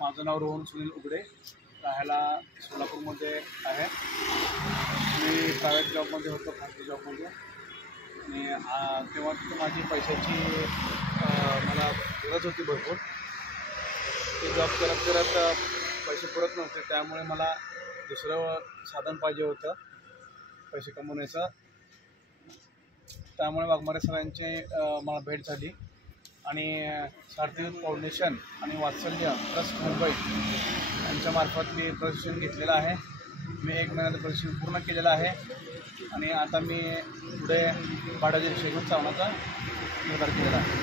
माझं नाव रोहन सुनील उघडे, राहायला सोलापूरमध्ये आहे। मी प्रायव्हेट जॉबमध्ये होतो, खाजगी जॉबमध्ये, आणि तेव्हा तिथं माझी पैशाची मला गरज होती भरपूर। ते जॉब करत करत पैसे पुरत नव्हते, त्यामुळे मला दुसरं साधन पाहिजे होतं पैसे कमवण्याचं। त्यामुळे वाघमारे सरांची मला भेट झाली आणि सारथी यूथ फाउंडेशन आणि वात्सल्य ट्रस्ट मुंबई यांच्यामार्फत मी प्रशिक्षण घेतलेलं आहे। मी 1 महिन्याचं प्रशिक्षण पूर्ण केलेलं आहे आणि आता मी पुढे भाड्याची रिक्षा घेऊन चालण्याचा निर्धार केलेला आहे।